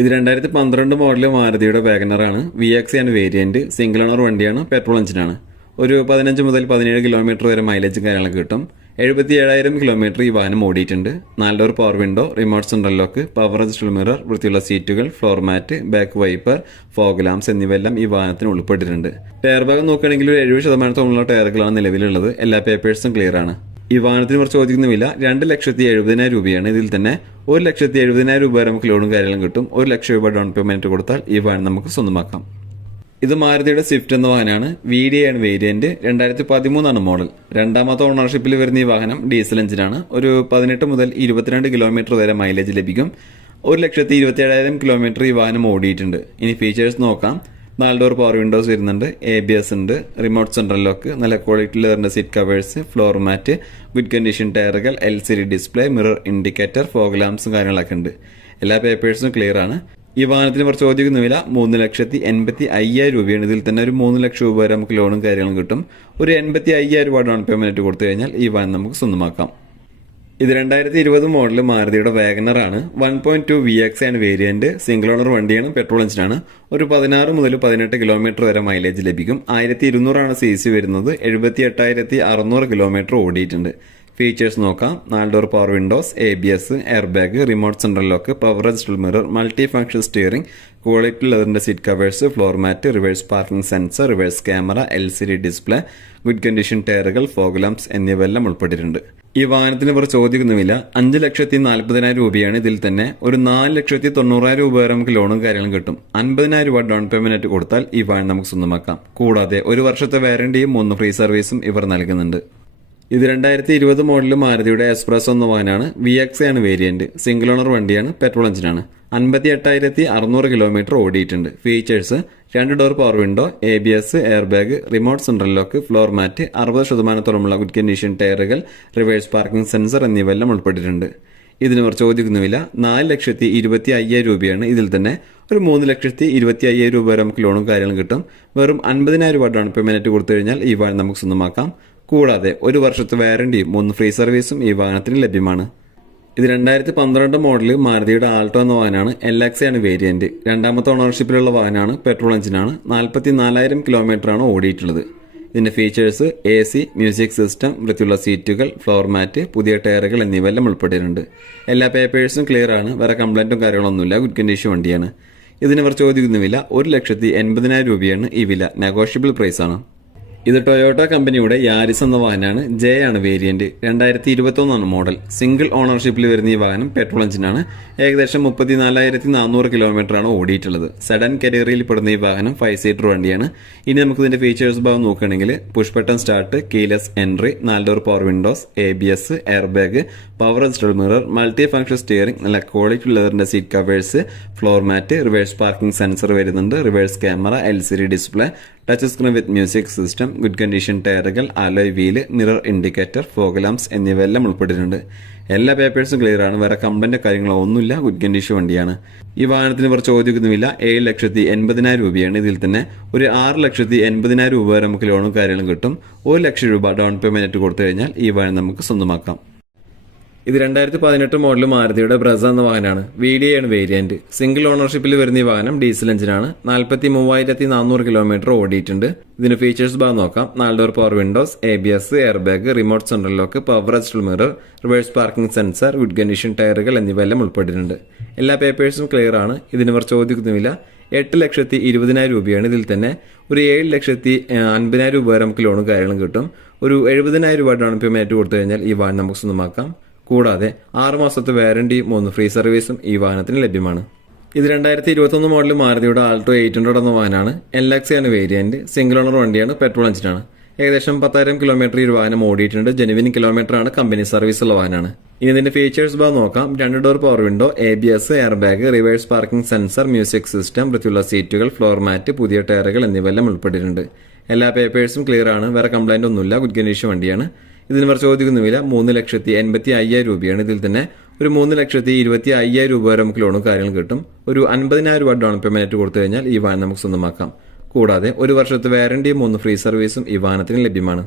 ഇത് രണ്ടായിരത്തി പന്ത്രണ്ട് മോഡൽ മാരുതിയുടെ വാഗനറാണ് വി എക്സ് ആണ് വേരിയന്റ് സിംഗിൾ ഓണർ വണ്ടിയാണ് പെട്രോൾ എഞ്ചിനാണ് ഒരു പതിനഞ്ച് മുതൽ പതിനേഴ് കിലോമീറ്റർ വരെ മൈലേജും കാര്യങ്ങളൊക്കെ കിട്ടും. എഴുപത്തി ഏഴായിരം കിലോമീറ്റർ ഈ വാഹനം ഓടിയിട്ടുണ്ട്. നാല് door power window remote central lock power adjustable mirror വൃത്തിയുള്ള സീറ്റുകൾ floor mat back wiper fog lamps എന്നിവയെല്ലാം ഈ വാഹനത്തിന് ഉൾപ്പെട്ടിട്ടുണ്ട്. ടയർ ഭാഗം നോക്കുകയാണെങ്കിൽ ഒരു എഴുപത് ശതമാനത്തോളമുള്ള ടയറുകളാണ് നിലവിലുള്ളത്. എല്ലാ പേപ്പേഴ്സും ക്ലിയർ ആണ്. ഈ വാഹനത്തിന് കുറച്ച് ചോദിക്കുന്ന വില രണ്ട് ലക്ഷത്തി എഴുപതിനായിരം രൂപയാണ്. ഇതിൽ തന്നെ ഒരു ലക്ഷത്തി എഴുപതിനായിരം രൂപ നമുക്ക് ലോണും കാര്യങ്ങളും കിട്ടും. ഒരു ലക്ഷം രൂപ ഡൗൺ പേയ്മെന്റ് കൊടുത്താൽ ഈ വാഹനം നമുക്ക് സ്വന്തമാക്കാം. ഇത് മാരുതിയുടെ സ്വിഫ്റ്റ് എന്ന വാഹനമാണ്. വി ഡി ആണ് വേരിയന്റ് രണ്ടായിരത്തി പതിമൂന്നാണ് മോഡൽ രണ്ടാമത്തെ ഓണർഷിപ്പിൽ വരുന്ന ഈ വാഹനം ഡീസൽ എഞ്ചിനാണ് ഒരു പതിനെട്ട് മുതൽ ഇരുപത്തിരണ്ട് കിലോമീറ്റർ വരെ മൈലേജ് ലഭിക്കും. ഒരു ലക്ഷത്തി ഇരുപത്തി ഏഴായിരം കിലോമീറ്റർ ഈ വാഹനം ഓടിയിട്ടുണ്ട്. ഇനി ഫീച്ചേഴ്സ് നോക്കാം. നാല് ഡോർ പവർ വിൻഡോസ് വരുന്നുണ്ട് എ ബി എസ് ഉണ്ട് റിമോട്ട് സെൻട്രൽ ലോക്ക് നല്ല ക്വാളിറ്റിയിൽ വരുന്ന seat covers floor mat good condition ടയറുകൾ L C D display mirror indicator fog ലാംസും കാര്യങ്ങളൊക്കെ ഉണ്ട്. എല്ലാ പേപ്പേഴ്സും ക്ലിയർ ആണ്. ഈ വാഹനത്തിന് കുറച്ച് ചോദിക്കുന്ന വില. മൂന്ന് ലക്ഷത്തി എൺപത്തി അയ്യായിരം രൂപയാണ്. ഇതിൽ തന്നെ ഒരു മൂന്ന് ലക്ഷം രൂപ വരെ നമുക്ക് ലോണും കാര്യങ്ങളും കിട്ടും. ഒരു എൺപത്തി അയ്യായിരം രൂപ ഡൗൺ പേയ്മെന്റ് കൊടുത്തു കഴിഞ്ഞാൽ ഈ വാഹനം നമുക്ക് സ്വന്തമാക്കാം. ഇത് രണ്ടായിരത്തി ഇരുപത് മോഡൽ മാരുതിയുടെ വാഗനർ ആണ്. One point two V X ആണ് വേരിയന്റ് സിംഗിൾ ഓണർ വണ്ടിയാണ്. പെട്രോൾ എഞ്ചിനാണ് ഒരു പതിനാറ് മുതൽ പതിനെട്ട് കിലോമീറ്റർ വരെ മൈലേജ് ലഭിക്കും. ആയിരത്തി ഇരുന്നൂറാണ് സി സി വരുന്നത്. എഴുപത്തി എട്ടായിരത്തി അറുന്നൂറ് കിലോമീറ്റർ ഓടിയിട്ടുണ്ട്. ഫീച്ചേഴ്സ് നോക്കാം. നാല് door power windows A B S air bag remote central lock power adjustable mirror multi function steering quality ലെതറിന്റെ seat covers floor mat reverse parking sensor reverse camera L C D display good condition ടയറുകൾ fog lamps എന്നിവയെല്ലാം ഉൾപ്പെട്ടിട്ടുണ്ട്. ഈ വാഹനത്തിന് ഇവർ ചോദിക്കുന്നുമില്ല. അഞ്ച് ലക്ഷത്തി നാൽപ്പതിനായിരം രൂപയാണ് ഇതിൽ തന്നെ. ഒരു നാല് ലക്ഷത്തി തൊണ്ണൂറായിരം രൂപ വരെ നമുക്ക് ലോണും കാര്യങ്ങളും കിട്ടും. അൻപതിനായിരം രൂപ ഡൗൺ പേയ്മെന്റ് ആയിട്ട് കൊടുത്താൽ ഈ വാഹനം നമുക്ക് സ്വന്തമാക്കാം. കൂടാതെ ഒരു വർഷത്തെ വാറണ്ടിയും മൂന്ന് ഫ്രീ സർവീസും ഇവർ നൽകുന്നുണ്ട്. ഇത് രണ്ടായിരത്തി ഇരുപത് മോഡൽ മാരുതിയുടെ എക്സ്പ്രസ് ഒന്ന് വാഹനമാണ്. വി എക്സ് ആണ് വേരിയന്റ് സിംഗിൾ ഓണർ വണ്ടിയാണ്. പെട്രോൾ എഞ്ചിനാണ് അൻപത്തി എട്ടായിരത്തി അറുന്നൂറ് കിലോമീറ്റർ ഓടിയിട്ടുണ്ട്. ഫീച്ചേഴ്സ് രണ്ട് door power window A B S air bag remote central lock floor mat അറുപത് ശതമാനത്തോളമുള്ള ഗുഡ് കണ്ടീഷൻ ടയറുകൾ റിവേഴ്സ് പാർക്കിംഗ് സെൻസർ എന്നിവയെല്ലാം ഉൾപ്പെട്ടിട്ടുണ്ട്. ഇതിന് ഇവർ ചോദിക്കുന്നുമില്ല നാല് ലക്ഷത്തി ഇരുപത്തി അയ്യായിരം രൂപയാണ് ഇതിൽ തന്നെ. ഒരു മൂന്ന് ലക്ഷത്തി ഇരുപത്തി അയ്യായിരം രൂപ വരെ നമുക്ക് ലോണും കാര്യങ്ങളും കിട്ടും. വെറും അൻപതിനായിരം രൂപ ഡൗൺ പേയ്മെന്റ് കൊടുത്തു കഴിഞ്ഞാൽ ഈ വാഹനം നമുക്ക് സ്വന്തമാക്കാം. കൂടാതെ ഒരു വർഷത്തെ വാറണ്ടിയും മൂന്ന് ഫ്രീ സർവീസും ഈ വാഹനത്തിന് ലഭ്യമാണ്. ഇത് രണ്ടായിരത്തി പന്ത്രണ്ട് മോഡൽ മാരുതിയുടെ ആൾട്ടോ എന്ന വാഹനമാണ്. എൽ എക്സ് ആണ് വേരിയന്റ് രണ്ടാമത്തെ ഓണർഷിപ്പിലുള്ള വാഹനമാണ്. പെട്രോൾ എഞ്ചിനാണ് നാൽപ്പത്തി നാലായിരം കിലോമീറ്റർ ആണ് ഓടിയിട്ടുള്ളത്. ഇതിന്റെ features A C music system വൃത്തിയുള്ള സീറ്റുകൾ ഫ്ലോർ മാറ്റ് പുതിയ ടയറുകൾ എന്നിവയെല്ലാം ഉൾപ്പെട്ടിട്ടുണ്ട്. എല്ലാ പേപ്പേഴ്സും ക്ലിയർ ആണ്. വേറെ കംപ്ലൈന്റും കാര്യങ്ങളൊന്നുമില്ല. ഗുഡ് കണ്ടീഷൻ വണ്ടിയാണ്. ഇതിന് അവർ ചോദിക്കുന്ന വില ഒരു ലക്ഷത്തി എൺപതിനായിരം രൂപയാണ് ഈ വില. നെഗോഷ്യബിൾ പ്രൈസാണ് ഇത് ടൊയോട്ട കമ്പനിയുടെ യാരിസ് എന്ന വാഹനമാണ്. ജെ ആണ് വേരിയന്റ് രണ്ടായിരത്തി ഇരുപത്തൊന്നാണ് മോഡൽ സിംഗിൾ ഓണർഷിപ്പിൽ വരുന്ന ഈ വാഹനം പെട്രോൾ എഞ്ചിനാണ് ഏകദേശം മുപ്പത്തിനാലായിരത്തി നാനൂറ് കിലോമീറ്റർ ആണ് ഓടിയിട്ടുള്ളത്. സഡൻ കരിയറിൽ പെടുന്ന ഈ വാഹനം ഫൈവ് സീറ്റർ വണ്ടിയാണ്. ഇനി നമുക്ക് ഇതിന്റെ ഫീച്ചേഴ്സ് ഭാഗം നോക്കുകയാണെങ്കിൽ push button start keyless entry നാല് door power windows A B S air bag power adjustable mirror multi function steering നല്ല quality ലെതറിന്റെ seat covers floor mat reverse parking sensor വരുന്നുണ്ട് reverse camera L C D display touch screen with music system good condition ടയറുകൾ alloy wheel mirror indicator fog lamps എന്നിവയെല്ലാം ഉൾപ്പെട്ടിട്ടുണ്ട്. എല്ലാ പേപ്പേഴ്സും clear ആണ്. വേറെ complaint കാര്യങ്ങളോ ഒന്നുമില്ല. ഗുഡ് കണ്ടീഷൻ വണ്ടിയാണ്. ഈ വാഹനത്തിന് ഇവർ ചോദിക്കുന്നുമില്ല ഏഴ് ലക്ഷത്തി എൺപതിനായിരം രൂപയാണ്. ഇതിൽ തന്നെ ഒരു ആറ് ലക്ഷത്തി എൺപതിനായിരം രൂപ വരെ നമുക്ക് ലോണും കാര്യങ്ങളും കിട്ടും. ഒരു ലക്ഷം രൂപ ഡൗൺ പേയ്മെന്റ് കൊടുത്തു കഴിഞ്ഞാൽ ഈ വാഹനം നമുക്ക് സ്വന്തമാക്കാം. ഇത് രണ്ടായിരത്തി പതിനെട്ട് മോഡൽ മാരുതിയുടെ ബ്രസ എന്ന വാഹനമാണ്. വി ഡി ആണ് വേരിയന്റ് സിംഗിൾ ഓണർഷിപ്പിൽ വരുന്ന ഈ വാഹനം ഡീസൽ എഞ്ചിനാണ് നാൽപ്പത്തി മൂവായിരത്തി നാനൂറ് കിലോമീറ്റർ ഓടിയിട്ടുണ്ട്. ഇതിന് ഫീച്ചേഴ്സ് ഭാഗം നോക്കാം. നാല് door power windows A B S air bag remote central lock power adjustable mirror reverse parking sensor good condition ടയറുകൾ എന്നിവയെല്ലാം ഉൾപ്പെട്ടിട്ടുണ്ട്. എല്ലാ പേപ്പേഴ്സും ക്ലിയർ ആണ്. ഇതിന് ഇവർ ചോദിക്കുന്നുമില്ല. എട്ട് ലക്ഷത്തി ഇരുപതിനായിരം രൂപയാണ് ഇതിൽ തന്നെ. ഒരു ഏഴ് ലക്ഷത്തി അൻപതിനായിരം രൂപ വരെ നമുക്ക് ലോണും കാര്യങ്ങളും കിട്ടും. ഒരു എഴുപതിനായിരം രൂപ ഡൗൺ പേയ്മെന്റ് കൊടുത്തു കഴിഞ്ഞാൽ ഈ വാഹനം നമുക്ക് സ്വന്തമാക്കാം. കൂടാതെ ആറ് മാസത്തെ വാറന്റിയും മൂന്ന് ഫ്രീ സർവീസും ഈ വാഹനത്തിന് ലഭ്യമാണ്. ഇത് രണ്ടായിരത്തി ഇരുപത്തൊന്ന് മോഡൽ മാരുതിയുടെ ആൾട്ടോ എയ്റ്റ് ഹൺഡ്രഡ് എന്ന വാഹനമാണ്. എൽ എക്സ് ആണ് വേരിയന്റ് സിംഗിൾ ഓണർ വണ്ടിയാണ് പെട്രോൾ എഞ്ചിനാണ് ഏകദേശം പത്തായിരം കിലോമീറ്റർ ഈ വാഹനം ഓടിയിട്ടുണ്ട്. ജെനുവിൻ കിലോമീറ്റർ ആണ് കമ്പനി സർവീസ് ഉള്ള വാഹനമാണ്. ഇനി ഇതിന്റെ ഫീച്ചേഴ്സ് ഭാഗം നോക്കാം. രണ്ട് door power window A B S air bag reverse parking sensor music system വൃത്തിയുള്ള സീറ്റുകൾ ഫ്ലോർ മാറ്റ് പുതിയ ടയറുകൾ എന്നിവയെല്ലാം ഉൾപ്പെട്ടിട്ടുണ്ട്. എല്ലാ പേപ്പേഴ്സും ക്ലിയർ ആണ്. വേറെ കംപ്ലൈന്റ് ഒന്നുമില്ല. ഗുഡ് കണ്ടീഷൻ വണ്ടിയാണ്. ഇതിന് ഇവർ ചോദിക്കുന്ന വില മൂന്ന് ലക്ഷത്തി എൺപത്തി അയ്യായിരം രൂപയാണ്. ഇതിൽ തന്നെ ഒരു മൂന്ന് ലക്ഷത്തി ഇരുപത്തി അയ്യായിരം രൂപ വരെ നമുക്ക് ലോണും കാര്യങ്ങളും കിട്ടും. ഒരു അൻപതിനായിരം രൂപ ഡൗൺ പേയ്മെന്റ് കൊടുത്തു കഴിഞ്ഞാൽ ഈ വാഹനം നമുക്ക് സ്വന്തമാക്കാം. കൂടാതെ ഒരു വർഷത്തെ വാറണ്ടിയും മൂന്ന് ഫ്രീ സർവീസും ഈ വാഹനത്തിന് ലഭ്യമാണ്.